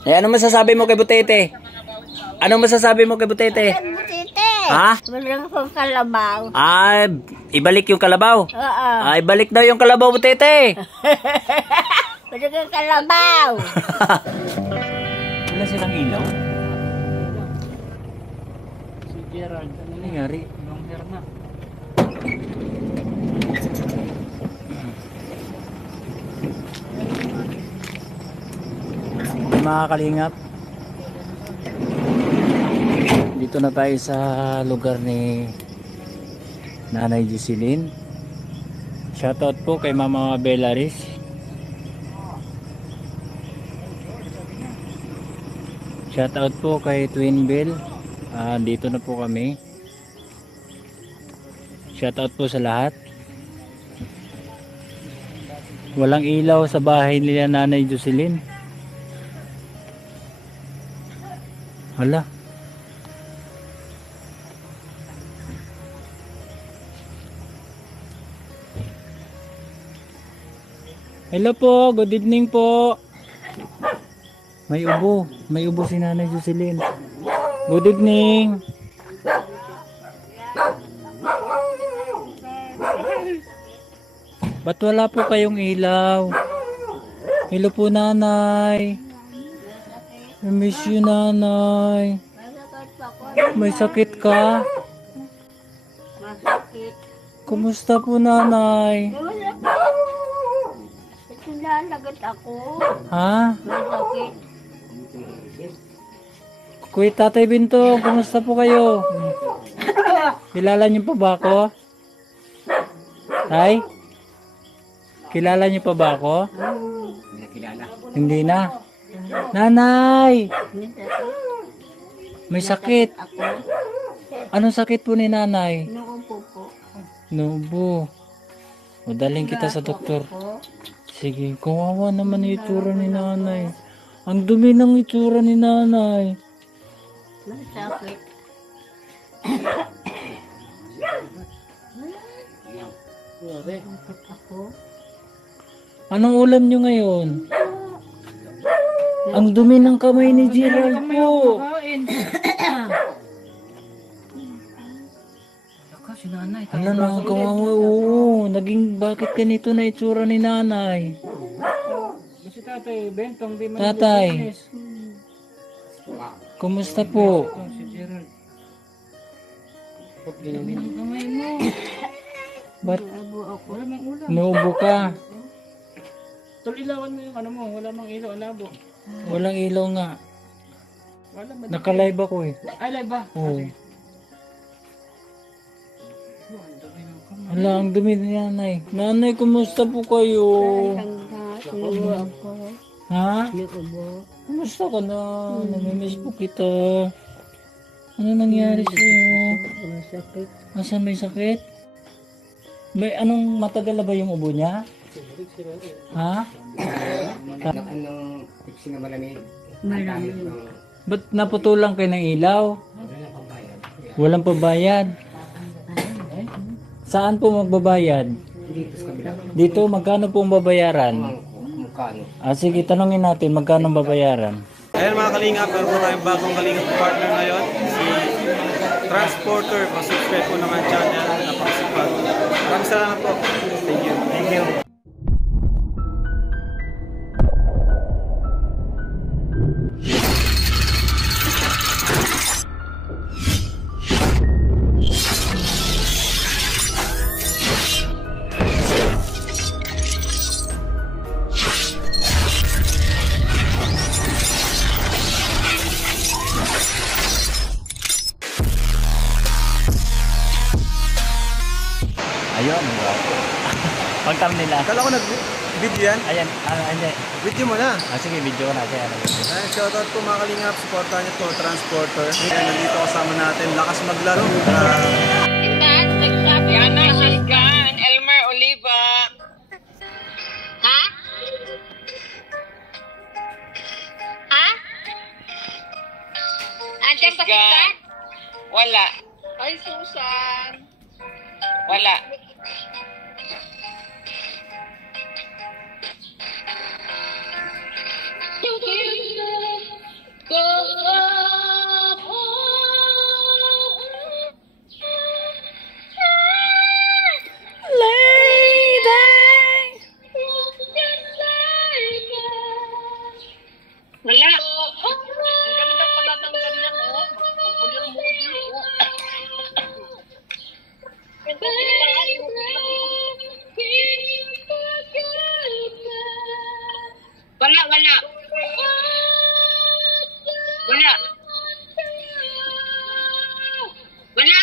Eh, ano masasabi mo kay Butete? Ano masasabi mo kay Butete? Butete. Ha? Walang kong kalabaw. Ah, ibalik yung kalabaw. Oo. Ah, ibalik daw yung kalabaw, Butete. Walang kong kalabaw. Wala silang ilaw? Si Gerald, ano nangyari? Ibang herna. Mga kalingap, dito na tayo sa lugar ni Nanay Jocelyn. Shoutout po kay Mama Belaris. Shoutout po kay Twin Bell. Dito na po kami. Shoutout po sa lahat. Walang ilaw sa bahay nila Nanay Jocelyn. Hala. Hello po, good evening po. May ubo si Nanay Jocelyn. Good evening. Ba't wala po kayong ilaw? Hello po Nanay. I miss you Nanay. May sakit ka? Masakit. Kumusta po Nanay? Nalalagat ako. Ha? Masakit. Kuya Tatay Binto, kumusta po kayo? Kilala niyo pa ba ako? Tay? Kilala niyo pa ba ako? Hindi na. Nanay! May sakit. Anong sakit po ni Nanay? Nuupo po. Nubo. O daling kita sa doktor. Sige, kawawa naman yung itsura ni Nanay. Ang dumi ng itsura ni Nanay. Masakit. Anong ulam nyo ngayon? Ang dumi ng kamay ni Gerald po. Ano na, kawawa. Oo, bakit ganito na itsura ni Nanay? Si Tatay Bentong di man Tatay, kumusta po? si Gerald. Pag ginamin ang kamay mo. Ba't Wala mang ulam. nuubo ka? Tol, ilawan mo yung ano mo. Wala mang ilaw. Alabo. Walang ilaw nga. Wala ba? Nakalive ako eh. Ay, live ba? Oo. Hala, ang dumi ni Nanay. Nanay, kumusta po kayo? Nuubo ako. Ha? Nuubo. Kumusta ka na? Namimiss po kita. Ano nangyari sa'yo? Masakit. Asan may sakit? May anong matagal na ba yung ubo niya? Ha? Anong fixing na malamig? Malamig. Ba't naputulang kayo ng ilaw? Walang pabayad. Saan po magbabayad? Dito sa kabila. Dito, magkano po ang babayaran? Mukha Sige, tanongin natin, magkano ang babayaran? Ayan mga kalingap, meron po tayong bagong kalingap partner ngayon, si Transporter. Pa-subscribe po naman channel, napakasipag. Maraming salamat po. Thank you. Thank you. Ayun, pag-tam nila. Kala ko nag-video yan. Ayan, hindi. Video mo na. Sige, video ko na siya. Ayan, shoutout po mga kalingap. Supportahan niyo po Transporter. Ayan, nandito kasama natin. Lakas maglaro. Yana Sasgan, Elmer Oliva. Ha? Ha? Andiyan ba kita? Wala. Ay, Susan. Wala. Wala. Ang ganda pala ng ganyan, oh. Model-model, oh. Wala, wala. Wala. Wala.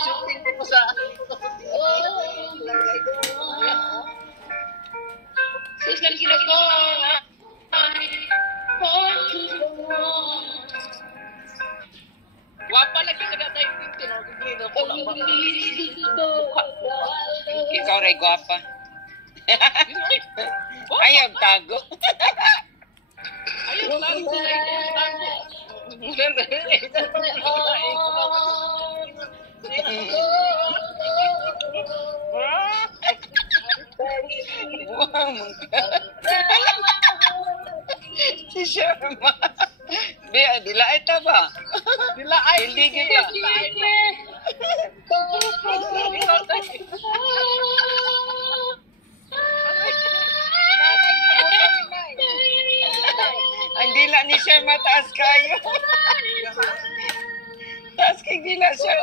Shooting ko sa social kilo ko. Wapa lagi kada tayo pinto no ko lang ba. Ikaw ray guwapa. Ayaw tago. Ayaw tago si Sharma. Be, dilaay ta ba? Dilaay. Hindi kita. Ang dila ni Sharma taas kayo. Taas kay dila siya.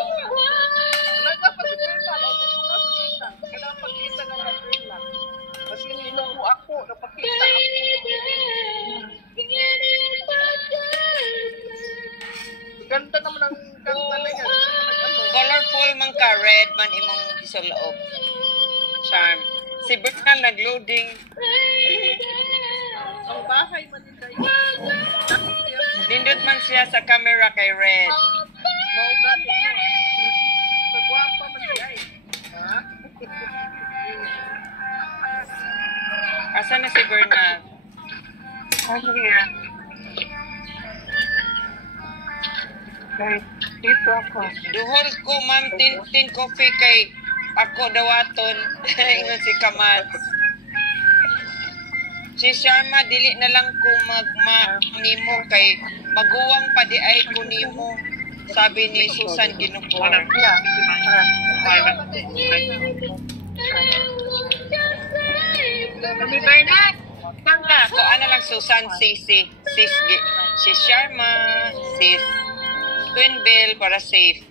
Kasi nilong mo ako, napakita ako. Ganda naman ang kanta na yan. Colorful man ka, red man imong gisuloob. Charm. Si Bernal nag-loading. Ang bahay man din kayo. Nindot man siya sa camera kay red. Maugali mo. Pagwapa man siya eh. Ha? Asan na si Bernal? Ano yan? Dito ako. Duhol ko, ma'am, tin coffee kay ako dawaton. Ingon si Kamal. Si Sharma, dili na lang ko nimo kay maguwang pa di ay ko nimo. Sabi ni Susan Ginukor. Kami Bernard, tangka. So, ano lang Susan, si Sharma, sis Twin Bell para safe.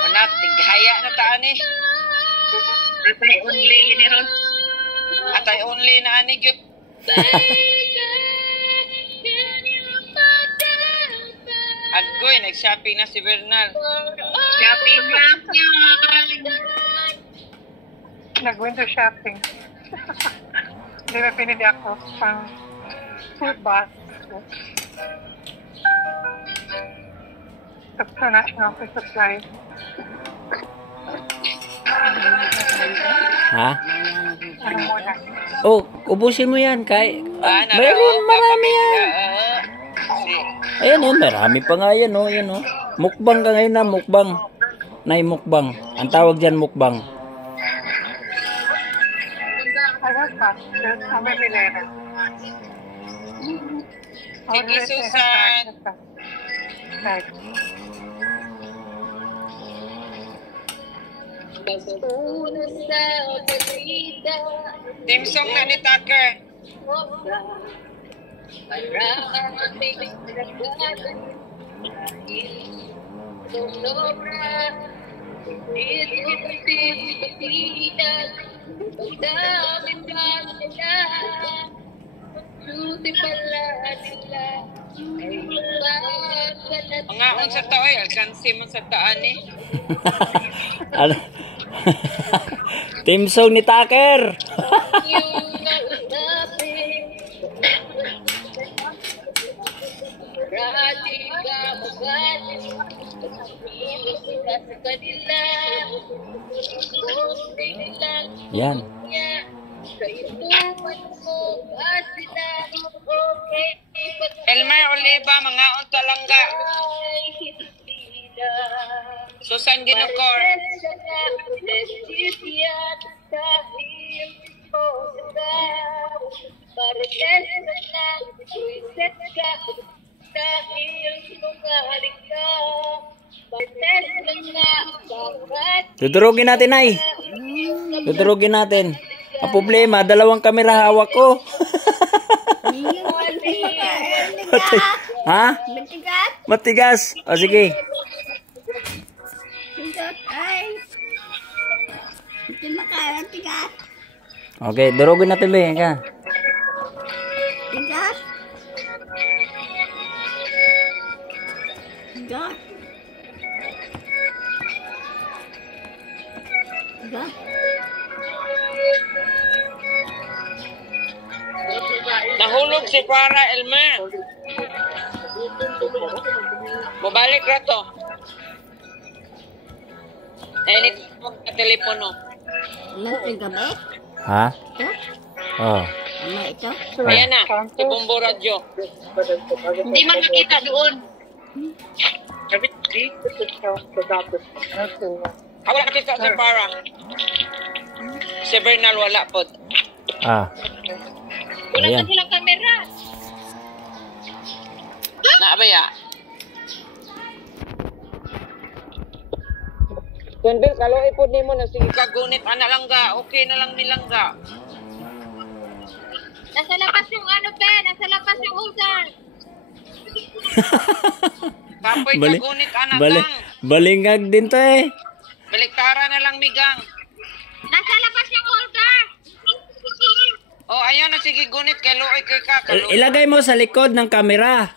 Anak, tighaya na taan eh. Atay only ni ron. Atay only na ani gyud. Agoy, nag-shopping na si Bernal. Shopping lang yun. Nag-window shopping. Hindi na pinili ako pang food basket. Sa National Office Supply. Ha? Ano muna? Oh, ubusin mo yan kay Marami marami yan. Ayan oh, marami pa nga yan oh, yan oh. Mukbang ka ngayon na, mukbang. Nay mukbang. Ang tawag diyan mukbang. I was faster. I'm a millennial. Thank you, Susan. Right. Team song na ni Tucker. Mga unsa ta oy, alkansi mo sa taan eh. Ano? Team song ni Tucker. Yan. Elmer Oliva, mga untalangga. Susan Ginocor. Dudurugin natin, ay. Dudurugin natin. Ang problema, dalawang kamera hawak ko. Ha? Matigas. Matigas. O sige. Tigas. Ay. Hindi makain tigas. Okay, durugin natin, be. Ka. Tigas. Tigas. Tigas. Nahulog si Farah, Elmer. Mabalik ra to. Init mo sa telepono. Ano gabi? Ha? Ito? Oh. Ano ito? Ayan na, si Bumbo Radyo. Hindi man makita doon. Wala nakita si Farah. Si Bernal wala po. Ah. Wala Ayan. na silang kamera. Naabaya. Kunbil, kalau ipod ni mo na sige kagunit, ana lang ga. Okay na lang nilang ga. Nasa labas yung ano, Ben. Nasa labas yung holder. Kapoy kagunit, ana lang. Balingag din to eh. Baliktara na lang, migang. Nasa labas yung holder. Oh, ayan na, sige, gunit. Kaluoy kay ka. Ilagay mo sa likod ng kamera.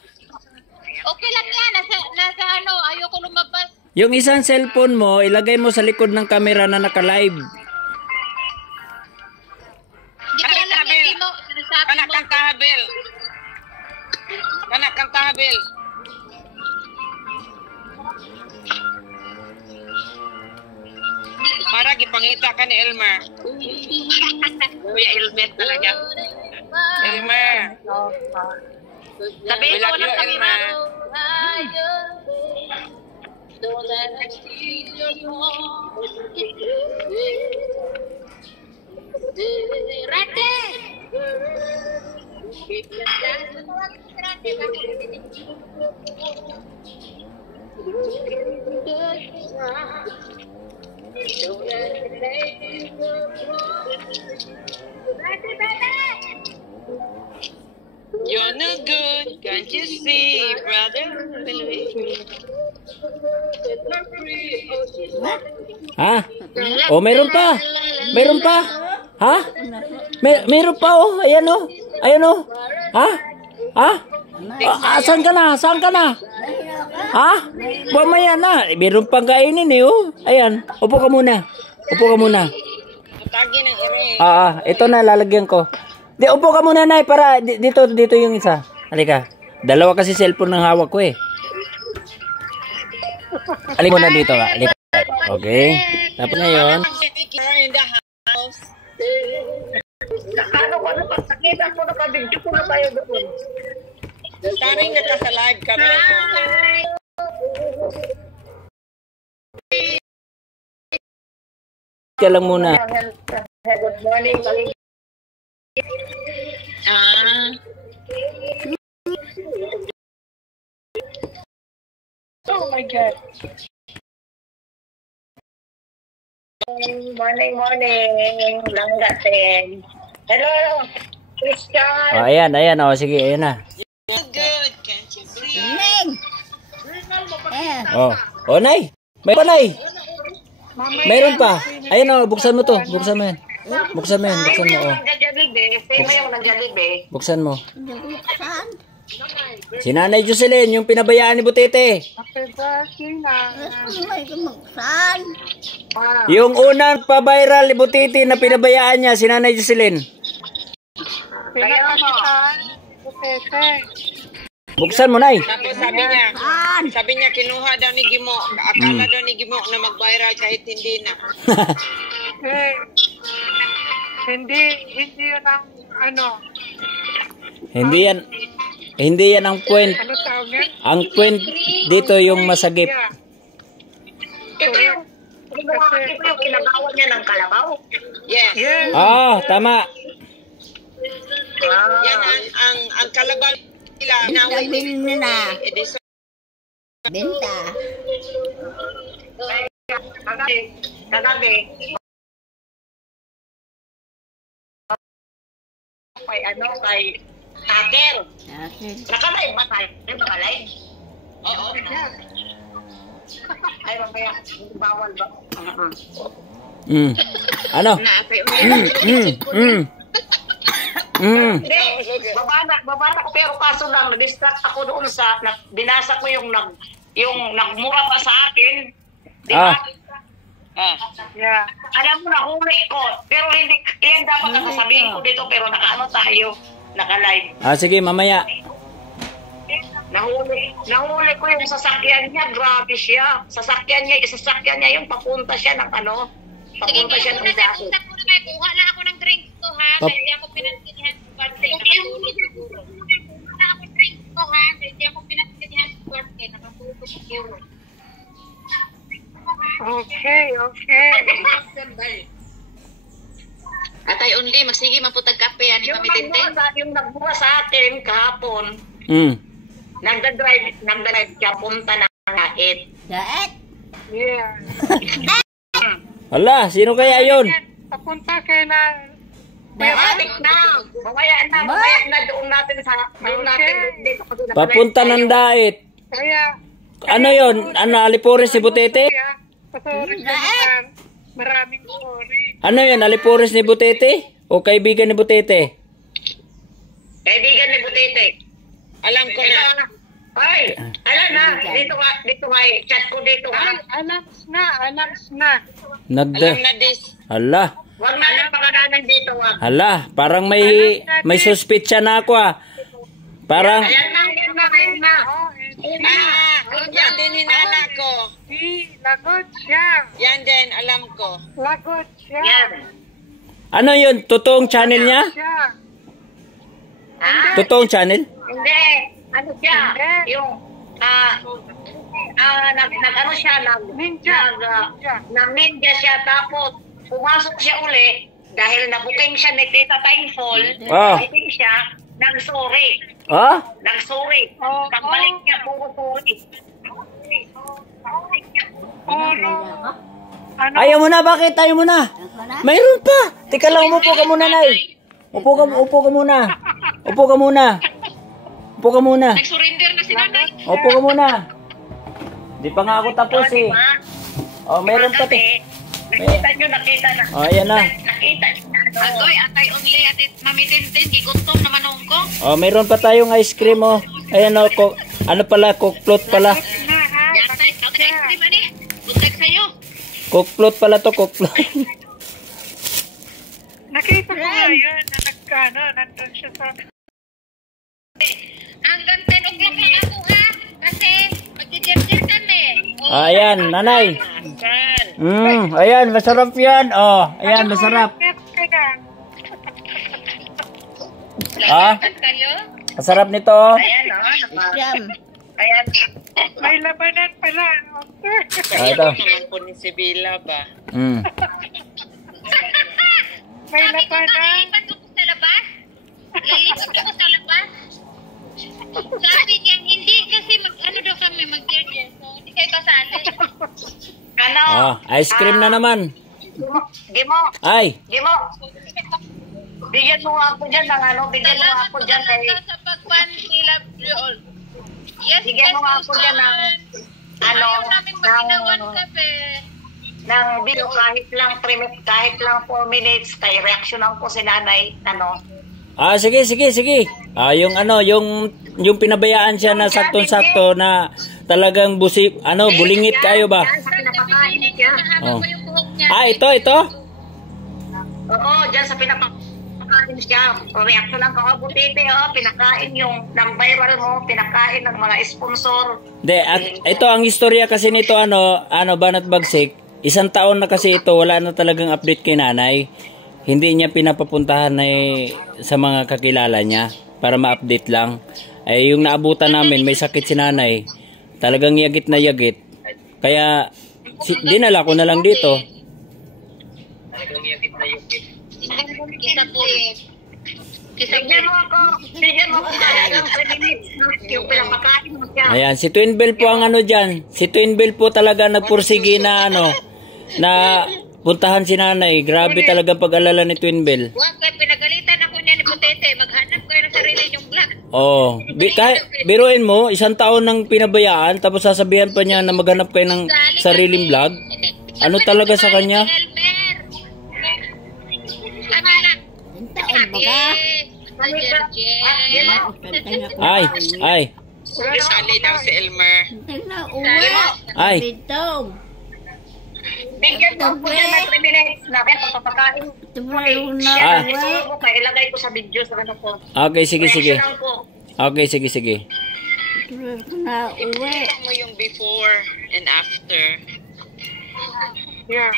Okay lang yan. Nasa ano, ayoko lumabas. Yung isang cellphone mo, ilagay mo sa likod ng kamera na naka-live. Hindi ko alam yan, Dino. Sinasabi mo. Kanak kanta, Habil. Kanak kanta, Habil. Para gipangita ka ni Elmer. Kuya Elmer talaga. Elmer. Sabi ko ng kamera. Rate! You're no good, can't you see, brother? Ha? Oh, meron pa. Meron pa. Ha? Meron pa oh. Ayan oh. Ayan oh. Ha? Ha? Saan ka na? Saan ka na? Ha? Mamaya na. Meron pang kainin eh oh. Ayan. Upo ka muna. Upo ka muna. Tagi ng ere. Ito na lalagyan ko. Di, upo ka muna, Nay, para dito yung isa. Halika. Dalawa kasi cellphone ng hawak ko eh. Halika muna dito ka. Halika. Okay. Tapos ngayon. In the house. Ano ko na pagsakitan ko na kabigyo ko na tayo doon. Taring nakasalive kami. Ka lang muna. Good morning. Oh my God. Morning. Langgatin. Hello, Christian. Ayan. Sige, ayan na. Good, can't you see? Oh, Nay. May pa, Nay. Mayroon pa. Ayun oh, buksan mo to. Buksan mo yan. Buksan mo. Oh. Buksan mo. Si Nanay Jocelyn, yung pinabayaan ni Butete. Yung unang pa-viral ni Butete na pinabayaan niya, si Nanay Jocelyn. Buksan mo, Nay. Tapos sabi niya kinuha daw ni Gimo. Akala daw ni Gimo na mag-viral kahit hindi na. Eh, hindi yun ang ano. Hindi yan ang point. Ano tawag yan? Ang point dito yung masagip. Yeah. Ito yung kinagawa niya ng kalabaw. Yes. Yes. Ah, tama. Yan ang kalabaw nila. Nabili na. Benta. Kagabi. Kay Taker. Nakalay ba tayo? Nakalay? Oo. Ay, mamaya. Bawal ba? Ano? Hindi. Babana ko pero kaso lang na-distract ako doon sa binasa ko yung nagmura pa sa akin. Di ba? Yeah. Alam mo na huli ko. Pero hindi yan dapat sasabihin ko dito pero nakaano tayo. Naka-live. Sige, mamaya. Nahuli ko yung sasakyan niya. Grabe siya. Sasakyan niya yung papunta siya ng ano. Papunta siya ng dahil. Kuha lang ako ng drink to ha. Hindi ako pinagtinihan sa birthday. Nakatulog siguro. Kuha ako drink to ha. Hindi ako pinagtinihan sa birthday. Nakatulog siguro. Okay. Atay only, magsige maputag kape yan. Yung nagmura sa atin kahapon. Nagda-drive siya punta ng Ngait. Daet. Yeah. Hala, sino kaya yun? Papunta kay na. Matik na. Mamaya na doon natin dito. Papunta ng Daet. Kaya. Ano yun? Ano, Alipores ni Butete? Pasori ka naman. Maraming sorry. Ano yun, Alipores ni Butete? O kaibigan ni Butete? Kaibigan ni Butete. Alam ko na. Ay, alam na. Dito ay chat ko dito. Announce na. Alam na this. Hala. Wag na lang pangalanan dito. Hala, parang may suspitsya na ako Parang Ayan na. Yan din hinala ko. Lagot siya. Yan din, alam ko. Lagot siya. Yan. ano yun? Totoong channel niya? Siya. Totoong channel? Hindi. Ano siya? Yung, nag-ano siya, nag-ninja siya, tapos pumasok siya uli, dahil nabuking siya ni Tita Timefall, nabuking siya, nag-sorry. Nag-sorry. Pagbalik niya, puro sorry. Ayaw mo na, bakit? Ayaw mo na. Mayroon pa. Teka lang, umupo ka muna, Nay. Upo ka muna. Upo ka muna. Nag-surrender na si nanay. Upo ka muna. Di pa nga ako tapos eh. Meron pa Nakita na. Ayan na. Nakita. Agoy, atay only, atit mamitintin, gigutom naman ko. Meron pa tayong ice cream Ayan ano pala, coke float pala. Yatay, ice cream ani. Butek sa'yo. Coke float pala to, coke float. Nakita ko nga yun, na nandun siya sa... Hanggang 10 o'clock lang ako ha. Kasi magdi-dirtir kami. Ayan, nanay. Ayan, masarap yan. Ayan, masarap. Kayo? Masarap nito. Ayan, Ayan. May labanan pala. Ito. Naman po ni Sibila ba? May labanan. Lilipat ko sa labas? Sabi niya, hindi kasi ano daw kami mag-dirtir. So, hindi kayo kasali. Ice cream na naman. Gimo. Bigyan mo ako dyan ng bigyan mo ako dyan kay... sa pagpan nila all. Yes, Bigyan mo ako dyan ng... Ayaw namin maginawan kape. Ng video kahit lang 4 minutes kay reaksyonan ko si nanay, Sige. Yung pinabayaan siya na saktong-sakto na talagang bulingit kayo ba? Yan sa pinapakain niya. Ito? Oo, dyan sa pinapakain pinakain siya. Reaction ng kakabutite, pinakain yung viral mo, pinakain ng mga sponsor. De, at ito ang istorya kasi nito Banat Bagsik. 1 taon na kasi ito, wala na talagang update kay nanay. Hindi niya pinapapuntahan sa mga kakilala niya para ma-update lang. Ay yung naabutan namin, may sakit si nanay. Talagang yagit na yagit. Kaya dinala ko na lang dito. Bigyan mo ako talagang 3 minutes. Yung pinapakain mo siya. Ayan, si Twin Bell po ang dyan. Si Twin Bell po talaga nagpursigi na na puntahan si nanay. Grabe talaga pag-alala ni Twin Bell. Huwag kayo, pinagalitan ako niya ni Putete. Maghanap kayo ng sarili niyong vlog. Oh, biruin mo, 1 taon nang pinabayaan, tapos sasabihan pa niya na maghanap kayo ng sariling vlog. Ano talaga sa kanya? Ay. Isali daw si Elmer. Ay. Bigyan mo po siya ng 3 minutes na kaya papapakain. Ilagay ko sa video sa ano ko. Okay, sige. Okay, sige. Ipakita mo yung before and after. Yeah.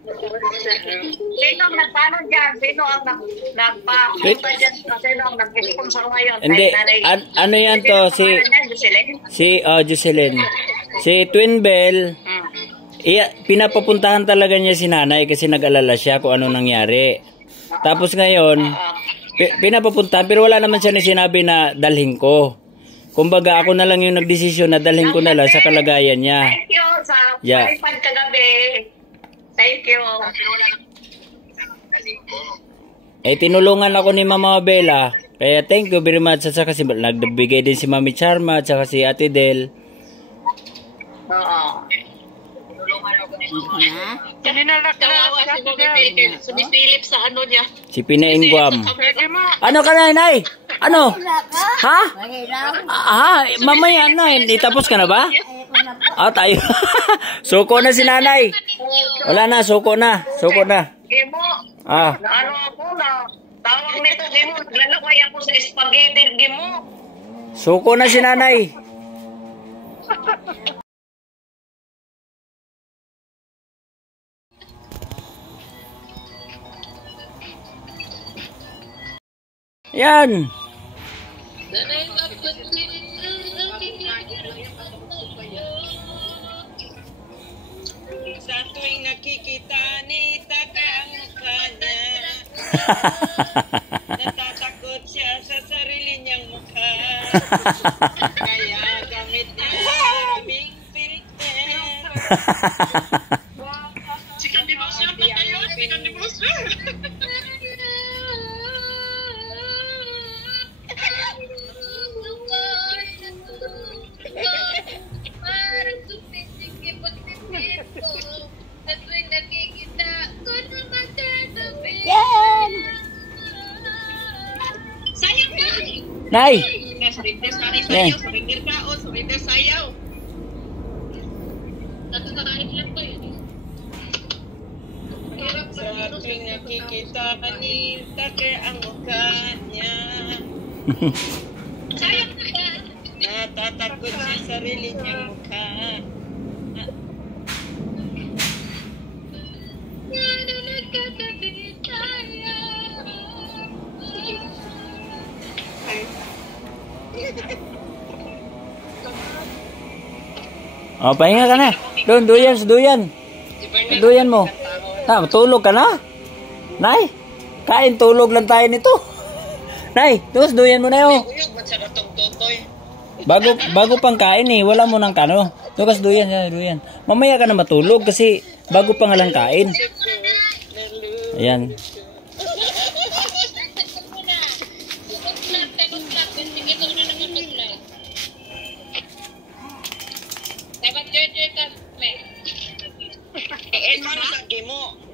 Sino ang nagpano dyan? Sino ang nagpapunta dyan? Sino ang nag-sponsor ngayon? Hindi, ano yan to? Si Jocelyn. Si Twin Bell, pinapapuntahan talaga niya si nanay kasi nag-alala siya kung ano nangyari. Tapos ngayon, pinapapuntahan pero wala naman siya na sinabi na dalhin ko. Kumbaga ako na lang yung nagdesisyon na dalhin ko na lang sa kalagayan niya. Thank you sa palipad kagabi. Thank you. Tinulungan ako ni Mama Bella. Kaya thank you very much. At saka nagbigay din si Mami Charma at saka si Ate Del. Oo. Sumisilip sa ano niya. Si Pinaing Guam. Ano ka na, Nay? Ano? Ha? Mamaya na. Tapos ka na ba? Tayo. Suko na si nanay. Wala na, suko na. Gimo. Ano ako na? Tawag nito, Gimo. Naglalakay ako sa spaghetti, Gimo. Suko na si nanay. Yan. Sa tuwing nakikita ni Taka ang mukha niya, natatakot siya sa sarili niyang mukha. Kaya gamit niya maraming filter. Sikat di Boss pa tayo, sikat di Boss. Parang sumisingin pagtitin ko. At tuwing nakikita ko na matatabi. Yan! Sayang ka! Nay! Surrender sayaw, surrender kaon, surrender sayaw. Nakakakain lang ko yun. Sa tuwing nakikita ni Tucker ang mukha niya, Sayang ka! natatakot sa sarili niyang mukha. Yan ang nagkatabi tayo. Pahinga ka na. Duyan mo. Tulog ka na? Nay, kain, tulog lang tayo nito. Nay, tapos duyan mo na yun. Uyog man sa ratong totoy. Bago pang kain wala mo nang kano. Tukas duyan. Mamaya ka na matulog kasi bago pa nga lang kain. Ayan.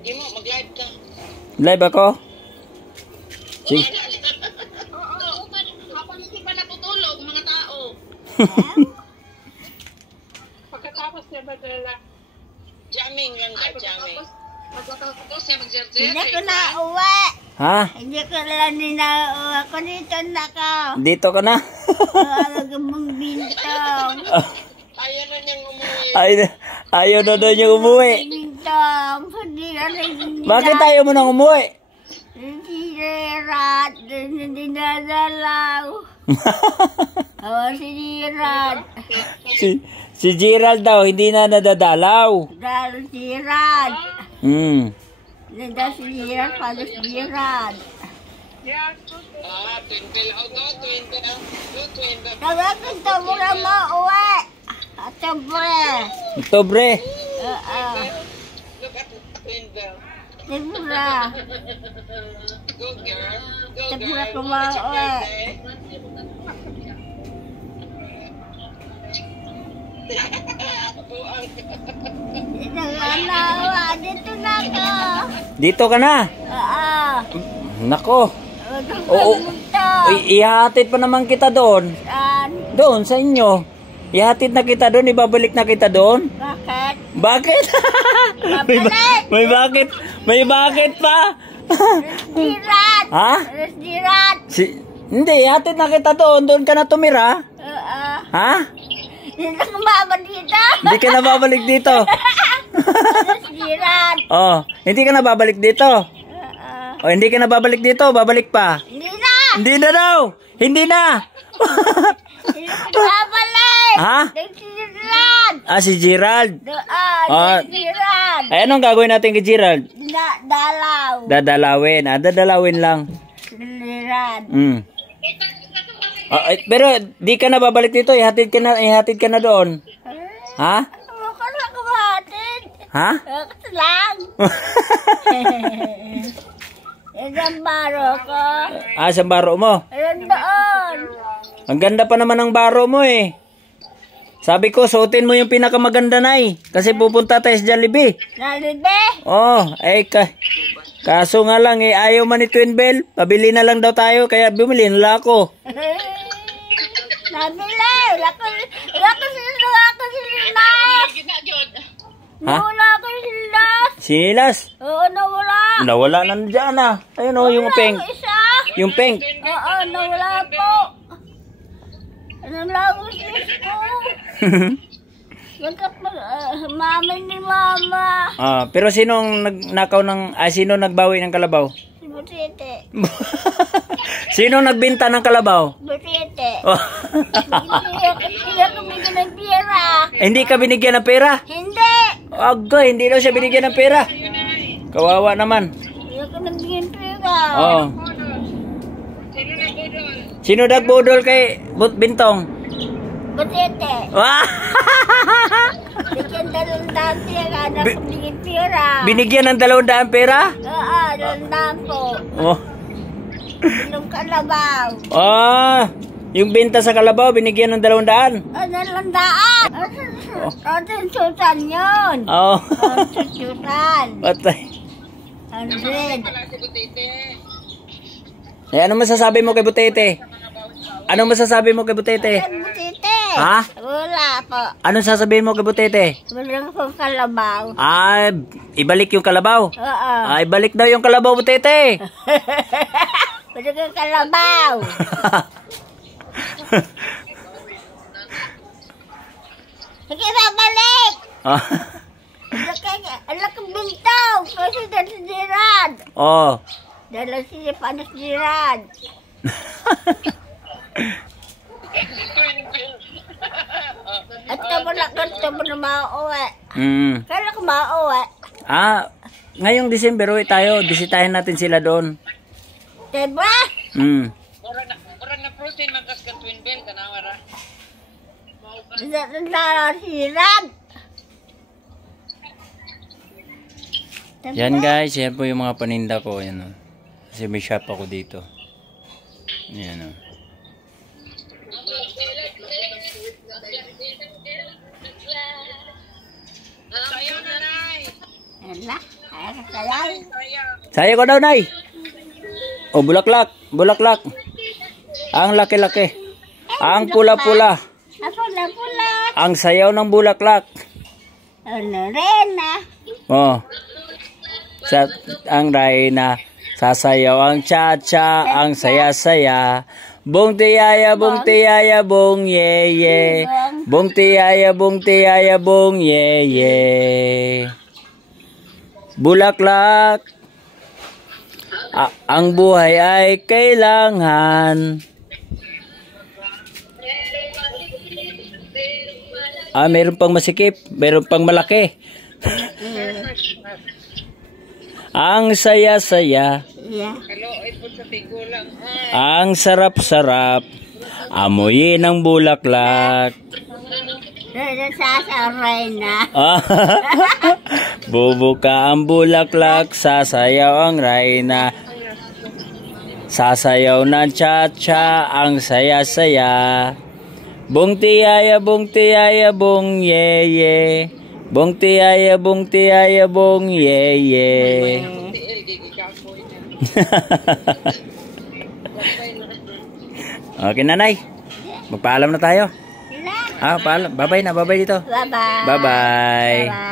Gimo, mag-live ka. Live ako? Sige. Kapag hindi pa natutulog, mga tao. Pagkatapos niya ba dala? Jamming barangay, Chame. Hindi ko na uwi. Ha? Hindi ko lang ninauwi. Ako dito na ako. Dito ka na? Alamang bintang. Ayaw na niyang umuwi. Ayaw na daw niya umuwi. Bintang. Hindi ka rin. Bakit ayaw mo nang umuwi? Hindi Gerard. Hindi nadalaw. Si Gerard. Si Gerald daw, hindi na nadadalaw. Dahil si Gerard. Nandang si Gerard, paano si Gerard? Twinbel. Go, Twinbel. Go, Twinbel. Nagkakunta mo na mauwi. Oktubre. Look at Twinbel. Timura. Go, girl. Go, Timura girl. ko It's your mauwi. birthday. Dito na ako. Dito ka na? Nako. Oo. Ihatid pa naman kita doon. Doon sa inyo. Ihatid na kita doon, ibabalik na kita doon. Bakit? Bakit? may bakit? May bakit pa? Restaurant. Ha? Restaurant. Hindi, ihatid na kita doon. Doon ka na tumira. Ha? Hindi ka babalik dito. Hindi ka na babalik dito. Restaurant. Oh, hindi ka na babalik dito. Oh, hindi ka na babalik dito, babalik pa. Hindi na. Hindi na daw. Hindi na. Hindi ka babalik. Ha? Restaurant. Si Gerald. Restaurant. Ay, anong gagawin natin kay Gerald? Dalaw. Dadalawin. Dadalawin lang. Restaurant. Pero di ka na babalik dito, ihatid ka na doon. Ha? Ano ka na kumahatid? Ha? Bakit lang? Isang baro ko. Isang baro mo? Ayun doon. Ang ganda pa naman ng baro mo eh. Sabi ko, suotin mo yung pinakamaganda na eh. Kasi pupunta tayo sa Jollibee. Jollibee? Kaso nga lang eh, ayaw man ni Twinbel. Pabili na lang daw tayo, kaya bumili na lang ako. Nabili. Wala ko sinilas. Nawala ko sinilas. Sinilas? Oo, nawala. Nawala na dyan ah. Ayun o, yung pink. Isa. Yung pink. Oo, nawala po. Ano lang ko ko? Mami ni mama. Pero sinong sino nagbawi ng kalabaw? Si Butete. Sino nagbenta ng kalabaw? Butete. Hindi ako bigyan ng pera. Hindi ka binigyan ng pera? Hindi. Hindi daw siya binigyan ng pera. Kawawa naman. Hindi ako nabigyan pera. Sino nagbudol kay Bintong? Butete. Bigyan 200 pera. Ako bigyan pera. Binigyan ng 200 pera? Oo, 200 po. Yung kalabaw. Yung benta sa kalabaw, binigyan ng 200? 200. Susutan yun. Susutan. Patay. 100. Ano masasabi mo kay Butete? Ano masasabi mo kay Butete? Butete. Ha? Wala po. Anong sasabihin mo kay Butete? Wala akong kalabaw. Ibalik yung kalabaw? Oo. Ibalik daw yung kalabaw, Butete. Wala akong kalabaw. Sige, babalik. Ala kang bintaw. Kasi dahil si Gerard. Dahil si Panos Gerard. At tamo na mauwi. Kala ko mauwi. Ngayong December, uwi tayo. Bisitahin natin sila doon. Diba? Murag na protein magkas ka Twinbel ka na wala. Gerard. Yan guys, yan po yung mga paninda ko. Yan, kasi may shop ako dito. Yan o. Sayo na, Nay. Sayo ko daw, Nay. Bulaklak. Bulaklak. Ang laki-laki. Ang pula-pula. Pula-pula. Ang sayaw ng bulaklak. Ano rin Oh. Ang Reyna. Sasayaw ang cha-cha, ang saya-saya. Bong tiyaya, bong tiyaya, bong ye-ye. Bong tiyaya, bong ye-ye. Bulaklak. Ang buhay ay kailangan. Meron pang masikip, meron pang malaki. Ang saya-saya. Ang sarap-sarap. Amoyin ang bulaklak. Reyna. Bubuka ang bulaklak, sasayaw ang Reyna. Sasayaw ng cha-cha, ang saya-saya. Bong tiyaya, bong tiyaya, bong ye-ye. Bong tiyaya, bong ye-ye. Okay, nanay. Magpaalam na tayo. Paalam. Bye-bye na. Bye-bye dito. Bye-bye. Bye-bye.